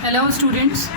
Hello students,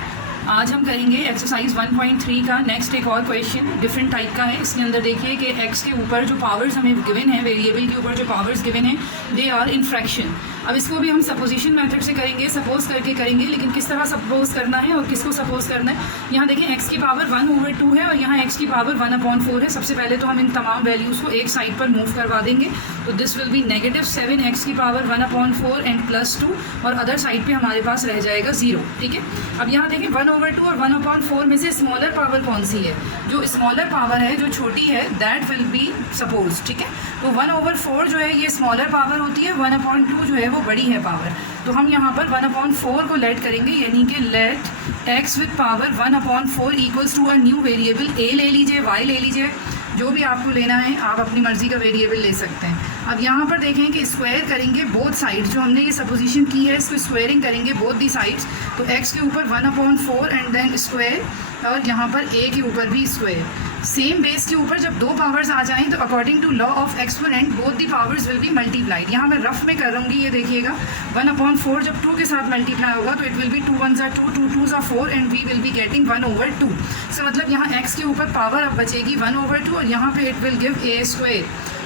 आज हम करेंगे एक्सरसाइज 1.3 का नेक्स्ट एक और क्वेश्चन डिफरेंट टाइप का है। इसके अंदर देखिए कि एक्स के ऊपर जो पावर्स हमें गिवन है, वेरिएबल के ऊपर जो पावर्स गिवन है दे आर इन फ्रैक्शन। अब इसको भी हम सपोजिशन मेथड से करेंगे, सपोज करके करेंगे, लेकिन किस तरह सपोज करना है और किसको सपोज करना है। यहाँ देखें एक्स की पावर 1/2 है और यहाँ एक्स की पावर 1/4 है। सबसे पहले तो हम इन तमाम वैल्यूज़ को एक साइड पर मूव करवा देंगे, तो दिस विल बी -7 एक्स की पावर 1/4 एंड +2, और अदर साइड पे हमारे पास रह जाएगा 0। ठीक है, अब यहाँ देखें 1/2 और 1/4 में से स्मॉलर पावर कौन सी है? जो स्मॉलर पावर है, जो छोटी है, दैट विल बी सपोज। ठीक है, तो 1/4 जो है ये स्मॉलर पावर होती है, 1/2 जो है वो बड़ी है पावर। तो हम यहाँ पर 1/4 को लेट करेंगे, यानी कि let x with power 1/4 equals to a new variable a ले लीजिए, वाई ले लीजिए, जो भी आपको लेना है आप अपनी मर्ज़ी का वेरिएबल ले सकते हैं। अब यहाँ पर देखें कि स्क्वायर करेंगे बोथ साइड्स, जो हमने ये सपोजिशन की है इसको स्क्वायरिंग करेंगे बोथ दी साइड्स। तो x के ऊपर 1/4 एंड देन स्क्वायर, और यहाँ पर a के ऊपर भी स्क्वायर। सेम बेस के ऊपर जब दो पावर्स आ जाएं तो according to law of exponent both the powers will be multiplied. यहाँ मैं रफ में कर रहूँगी, ये देखिएगा 1/4 जब 2 के साथ मल्टीप्लाई होगा तो it will be 2 1s are 2, 2 2s are 4 and we will be getting 1/2। So मतलब यहाँ x के ऊपर पावर अब बचेगी 1/2 और यहाँ पे इट विल गिव a²।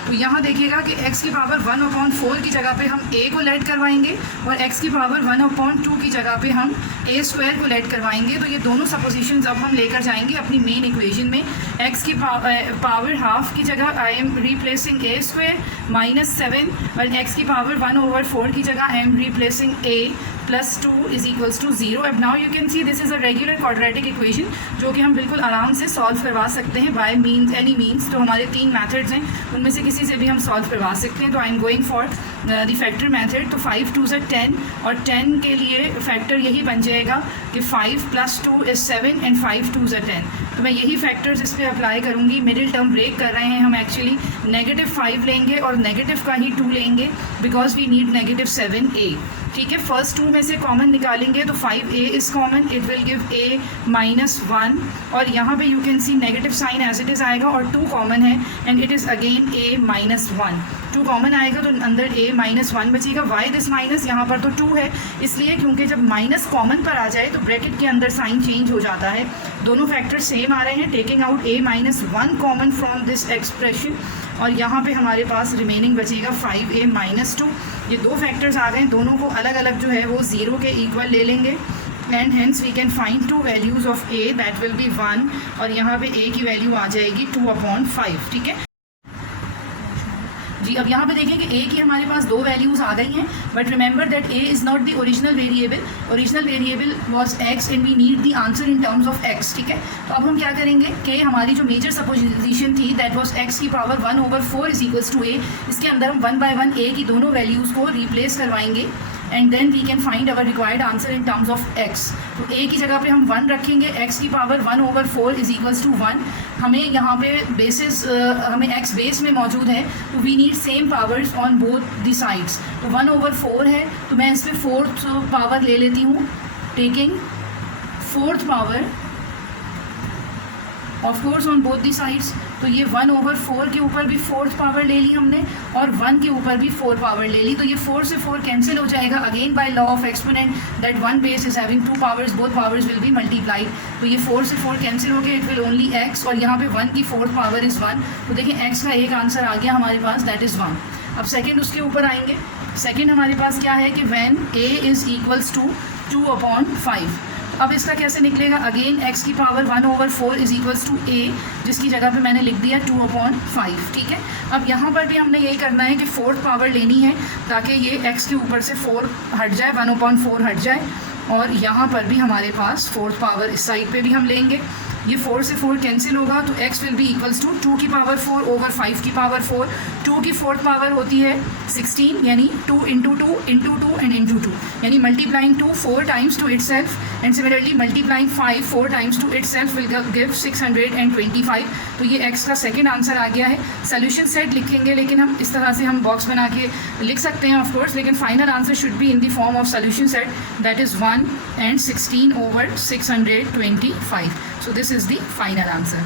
तो यहाँ देखिएगा कि x की पावर 1/4 की जगह पे हम a को लेट करवाएंगे और x की पावर 1/2 की जगह पे हम a² को लेट करवाएंगे। तो ये दोनों सपोजिशंस अब हम लेकर जाएंगे अपनी मेन इक्वेशन में। x की पावर हाफ की जगह आई एम रिप्लेसिंग a² -7 और x की पावर 1/4 की जगह I am replacing a +2 is equals to 0। अब now you can see this is a regular quadratic equation जो कि हम बिल्कुल आराम से सॉल्व करवा सकते हैं बाय मीन्स एनी मीन्स। तो हमारे 3 मेथड्स हैं, उनमें से किसी से भी हम सॉल्व करवा सकते हैं। तो I am going for the factor method. तो 5 2s are 10 और 10 के लिए फैक्टर यही बन जाएगा कि 5 + 2 is 7 एंड 5 2s are 10। तो मैं यही फैक्टर्स इस पर अप्लाई करूँगी। मिडिल टर्म ब्रेक कर रहे हैं हम, एक्चुअली -5 लेंगे और नेगेटिव का ही 2 लेंगे बिकॉज वी नीड -7a। ठीक है, फर्स्ट 2 में से कॉमन निकालेंगे तो 5a is common, it will give a -1 और यहाँ पे you can see negative sign as it is आएगा और 2 कॉमन है and it is again a -1। 2 common आएगा तो अंदर a -1 बचेगा। Why this minus? यहाँ पर तो 2 है, इसलिए क्योंकि जब माइनस कॉमन पर आ जाए तो ब्रैकेट के अंदर साइन चेंज हो जाता है। दोनों फैक्टर सेम आ रहे हैं, taking out a -1 common from this expression और यहाँ पे हमारे पास रिमेनिंग बचेगा 5a -2। ये 2 फैक्टर्स आ गए, दोनों को अलग अलग जो है वो 0 के इक्वल ले लेंगे and hence we can find 2 values of a that will be 1 और यहाँ पे a की वैल्यू आ जाएगी 2/5। ठीक है जी, अब यहाँ पे देखें कि a की हमारे पास 2 वैल्यूज़ आ गई हैं, but remember that a is not the original variable. Original variable was x and we need the answer in terms of x। ठीक है, तो अब हम क्या करेंगे कि हमारी जो मेजर सपोजिशन थी दैट वाज x की power 1/4 is equals to a, इसके अंदर हम 1 बाय 1 a की दोनों वैल्यूज़ को रिप्लेस करवाएंगे and then we can find our required answer in terms of x। तो a की जगह पे हम 1 रखेंगे, x की पावर 1/4 इज इक्वल्स टू 1। हमें यहाँ पे बेसिस हमें x बेस में मौजूद है तो we need same powers on both the sides. तो 1/4 है तो मैं इस पर 4th पावर ले लेती हूँ, taking 4th power of course on both the sides. तो ये 1/4 के ऊपर भी 4th पावर ले ली हमने और 1 के ऊपर भी 4 पावर ले ली। तो ये 4 से 4 कैंसिल हो जाएगा again by law of exponent that one base is having 2 powers, both powers will be multiplied. तो ये 4 से 4 कैंसिल हो गया, इट विल ओनली x और यहाँ पे 1 की 4th पावर इज़ 1। तो देखिए x का एक आंसर आ गया हमारे पास, दैट इज़ 1। अब सेकेंड उसके ऊपर आएंगे। सेकेंड हमारे पास क्या है कि when a is equals to 2/5। अब इसका कैसे निकलेगा? अगेन x की power 1/4 is equals to a, जिसकी जगह पे मैंने लिख दिया 2/5। ठीक है, अब यहाँ पर भी हमने यही करना है कि 4th पावर लेनी है ताकि ये x के ऊपर से 4 हट जाए, 1/4 हट जाए और यहाँ पर भी हमारे पास 4th पावर इस साइड पे भी हम लेंगे। ये 4 से 4 कैंसिल होगा तो x will be equals to 2 की पावर 4 ओवर 5 की पावर 4। 2 की 4th पावर होती है 16, यानी 2 × 2 × 2 एंड इंटू 2, यानी multiplying 2 4 times to itself and similarly multiplying 5 4 times to itself will give 625। तो ये x का सेकेंड आंसर आ गया है। सोल्यूशन सेट लिखेंगे, लेकिन हम इस तरह से हम बॉक्स बना के लिख सकते हैं ऑफ कोर्स, लेकिन final answer should be in the form of solution set that is 1 and 16/625. So this is the final answer.